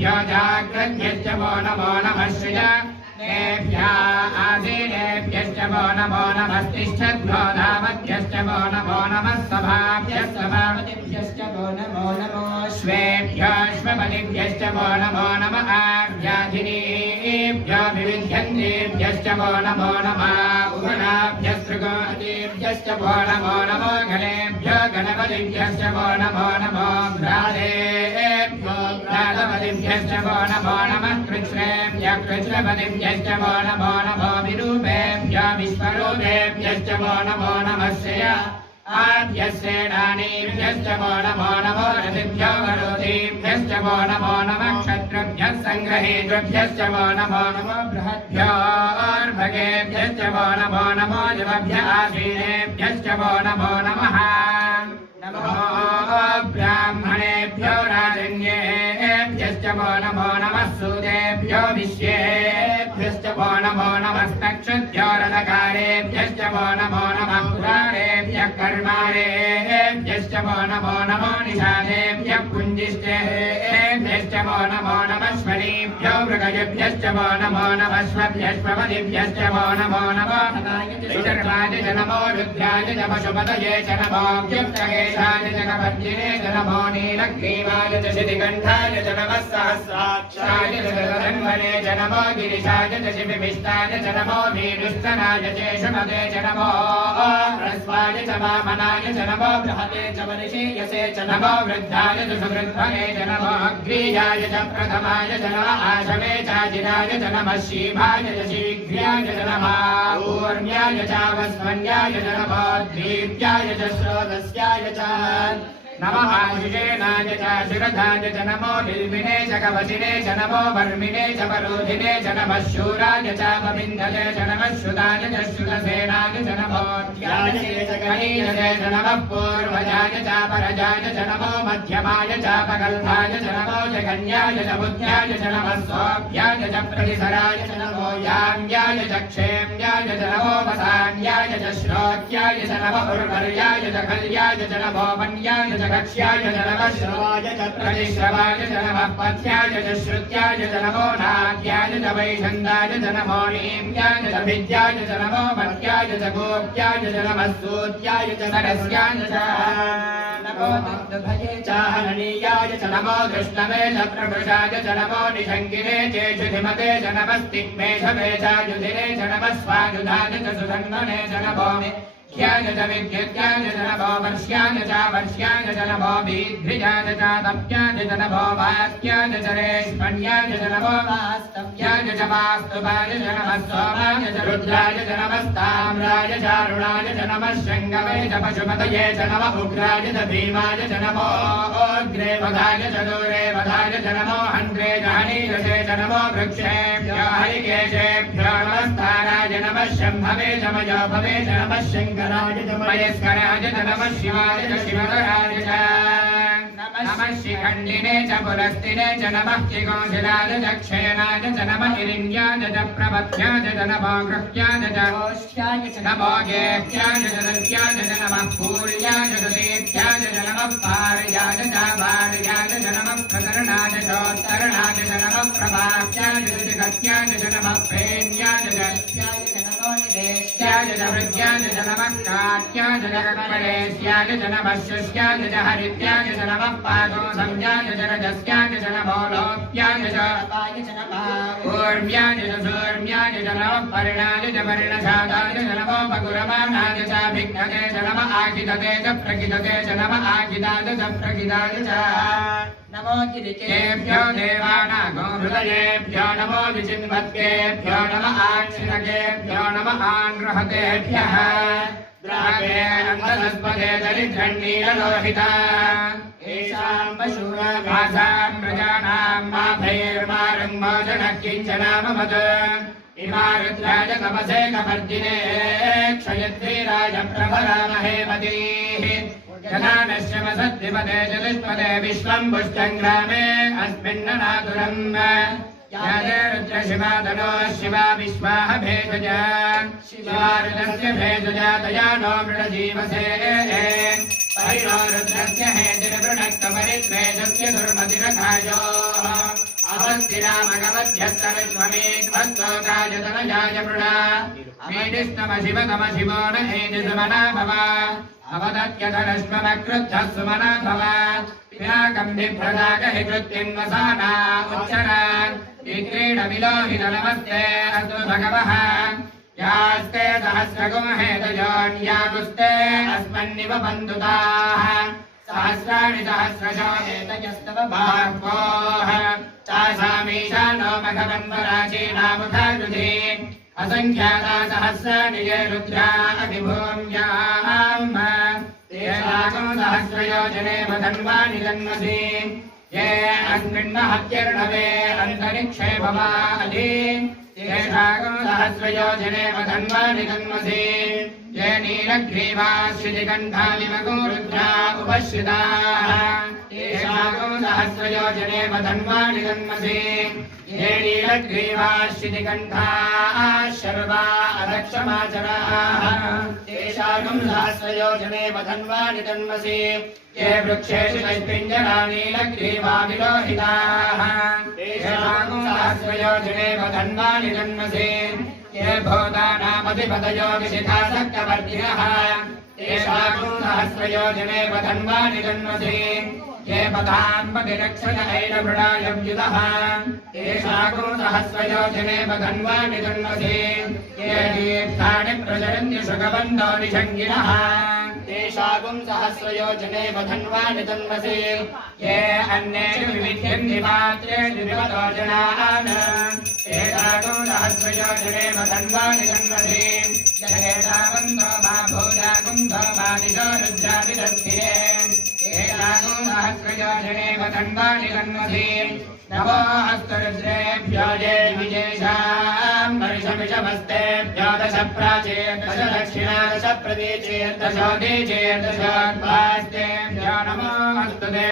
स्वप्नेभ्यो जाग्रद्भ्यश्च वो नमो नमः श्रियेभ्यः आसीनेभ्यश्च वो नमो नमस्तिष्ठद्भ्यो धावद्भ्यश्च वो नमो नमः सभाभ्यश्च सभापतिभ्यश्च वो नमो नमो श्वेभ्यो श्वपतिभ्यश्च वो नमो नमः आभ्याधिनीभ्यो विविध्यन्तेभ्यश्च वो नमो नमः उगणाभ्यस्त्रिगोणीभ्यश्च वो नमो नमो गणेभ्यो गणपतिभ्यश्च वो नमो नमो भ्रातेभ्यो भ्रातपतिभ्यश्च वो नमो नमः कृष्णेभ्यः कृष्णपतिभ्यश्च वो नमो नमो विरूपेभ्यो विश्वरूपेभ्यश्च वो नमो नमः आभ्यस्येनानीभ्यश्च वो नमो नमो रतिभ्यो वरोधीभ्यश्च वो नमो नमः क्षत्रुभ्यः सङ्ग्रहेतृभ्यश्च वो नमो नमो बृहद्भ्योर्भगेभ्यश्च वो नमो नमो जवभ्यः आसीनेभ्यश्च वो नमो नमः नमो ब्राह्मणेभ्यो राजन्येभ्यश्च वो नमो नमः सूदेभ्यो विश्वेभ्यश्च वो नमो नमस्तक्षद्भ्यो रथकारेभ्यश्च वो नमो नमः पुराणेभ्यः कर्मारेभ्यश्च वो नमो नमो निषादेभ्यः कुञ्जिष्टेभ्यश्च वो नमो नमः स्वरीभ्यो मृगजेभ्यश्च वो नमो नमः स्वभ्यश्वपदिभ्यश्च वो नमो नमः विदर्भाय च नमो रुद्राय च पशुपतये च नमो व्युक्तकेशाय च कपद्यिने च नमो नीलग्रीवाय च शितिकण्ठाय च नमः सहस्राक्षाय च धन्वने च नमो गिरिशाय च शिविविष्टाय च नमो मीडुस्तनाय च शुभदे च नमो ह्रस्वाय च वामनाय च नमो बृहते च वनिशीयसे च नमो वृद्धाय च सुवृद्धने च नमो अग्रीयाय च प्रथमाय च नमः आशवे चाजिराय च नमः शीभाय च शीघ्र्याय च नमः ऊर्म्याय च वस्मन्याय च नमो द्वीप्याय च श्रोतस्याय च नमः आशिषेनाय च शिरधाय च नमो बिल्विने च कवचिने च नमो वर्मिणे च वरोधिने च नमः शूराय च पविन्धले च नमः श्रुताय च श्रुतसेनाय च नमो ध्याये च गणीयसे च नमः पूर्वजाय च परजाय च नमो मध्यमाय च पकल्भाय च नमो जगन्याय च बुद्ध्याय च नमः सोऽभ्याय च प्रतिसराय च नमो याम्याय च क्षेम्याय च नमो वसान्याय च श्रोत्याय च नमः उर्वर्याय च कल्याय च नमो वन्याय च कक्ष्याय च नमः श्रवाय च प्रतिश्रवाय च नमः पथ्याय च श्रुत्याय च नमो नाट्याय च वैषन्दाय च नमो नीम्याय च भिद्याय च नमो मत्याय च गोप्याय च नमः सूत्याय च सरस्याय च नमो दुग्धभये च हननीयाय च नमो कृष्णवे च प्रभृशाय च नमो निषङ्गिने चेषुधिमते च नमस्तिग्मेषवे च युधिने च नमः स्वायुधाय च सुधन्वने च नमो ख्याय च विद्युत्याय च नमो वर्ष्याय च नमो बीध्रियाय च तप्याय च नमो वास्त्याय च रेष्मण्याय च नमो वास्तव्याय च वास्तुवाय च नमः सोमाय च रुद्राय च नमस्ताम्राय च अरुणाय च नमः शृङ्गवे च पशुपतये च नमः उग्राय च भीमाय च नमो अग्रे वधाय च दूरे वधाय च नमो हन्त्रे च हनीरसे च नमो वृक्षेभ्यो हरिकेशेभ्यो नमस्ताराय नमः शम्भवे च मयोभवे च नमः शङ्कराय च महेश्वराय च नमः शिवाय च शिवधराय च नमः शिखण्डिने च पुरस्तिने च नमः त्रिकोशिलाय च क्षयनाय च नमः हिरण्याय च प्रपथ्याय च नमो गृह्याय च ओष्ठ्याय च नमो गेह्याय च दन्त्याय च नमः पूर्याय च देत्याय च नमः पार्याय च भार्याय च नमः प्रकरणाय चोत्तरणाय च नमः प्रभात्याय च जगत्याय च नमः प्रेण्याय च नमो निदेश्याय च वृद्ध्याय च नमः काट्याय च जगत्परेश्याय च नमः शुष्याय च हरित्याय च नमः पादो संज्ञाय च रजस्याय च नमो लोप्याय च अपाय च नमः ऊर्म्याय च सूर्म्याय च नमः पर्णाय च पर्णशादाय च नमो पकुरमाणाय च भिक्खते च नमः आकिदते च प्रकिदते च नमः आकिदाय च प्रकिदाय च नमो गिरिकेभ्यो देवानागो हृदयेभ्यो नमो विचिन्वद्भ्यो नमः आक्षिणकेभ्यो नमः आन्हृहतेभ्यः द्रागे अन्तरस्पदे दरिद्रण्डीललोहिता येषां पशूनां प्रजानां माभैर्मारङ्मोजनः किञ्चनाममद इमा रुद्राय तपसे कपर्दिने क्षयद्वीराय प्रभरामहे मतीः जनानस्य वसद्विपदे चतुष्पदे विश्वं पुष्टङ्ग्रामे अस्मिन्ननातुरम् यादे रुद्रशिवातनो शिवा विश्वाः भेषजा शिवारुदस्य भेषजा तया नो मृडजीवसे परिणो रुद्रस्य हेतिर्वृणक्तमरिद्वेषस्य दुर्मतिरखायोः श्रीरामगमध्यस्तरस्वमेध्वस्तोकायतनजाय मृणा मेदिष्टमशिवतमशिवो न एदिसुमना भव अवदत्यधनश्वमक्रुद्धः सुमना भव विनाकम् बिभ्रदागहि कृत्तिन्वसाना उच्चरान् विक्रीडविलोहित नमस्ते अस्तु भगवः यास्ते सहस्रगुमहेतयोन्याकुस्ते अस्मन्निव बन्धुताः सहस्राणि सहस्रशो एतयस्तव भाग्वोः तासामीशानो मघवन्वराचीनामुखारुधे असङ्ख्याता सहस्राणि ये रुद्रा अभिभूम्याम् तेषाकम् सहस्रयोजने वधन्वानि जन्मसि ये अस्मिन्नहत्यर्णवे अन्तरिक्षे भवाधि तेषाकम् सहस्रयोजने वधन्वानि जन्मसि ये नीलग्रीवाश्रितिकण्ठालिमगो रुद्रा उपश्रिताः तेषाकम् सहस्रयोजने वधन्वानि जन्मसि ये नीलग्रीवाश्रितिकण्ठाः शर्वा अदक्षमाचराः तेषाकम् सहस्रयोजने वधन्वानि जन्मसि ये वृक्षेषु नैपिञ्जरा नीलग्रीवा विलोहिताः तेषाकम् सहस्रयोजने वधन्वानि जन्मसि ये भूतानामधिपतयो विशिखासक्तवर्तिनः तेषाकम् सहस्रयोजने वधन्वानि जन्मसि ये पदाम्पतिरक्षण ऐलभृणायव्युतः तेषाकम् सहस्रयोजने वधन्वानि जन्मसि ये दीर्थानि प्रचरन्ति सुखबन्धो निषङ्गिनः तेषाकम् सहस्रयोजने वधन्वानि जन्मसि ये अन्येषु विविध्यन्ति पात्रेषु विपतो जनान् तेषाकम् सहस्रयोजने वधन्वानि जन्मसि जगेतावन्तो मा भूजाकुम्भो मा निजो रुद्राभिदस्थिरे तेषाकम् सहस्रयोजने वधन्वानि जन्मसि नमो हस्तरुद्रेभ्यो ये विजेषाम् वर्षमिषमस्तेभ्यो दश प्राचेर्दश दक्षिणा दश प्रतीचेर्दशोदीचेर्दशोद्भास्तेभ्यो नमो हस्तुते।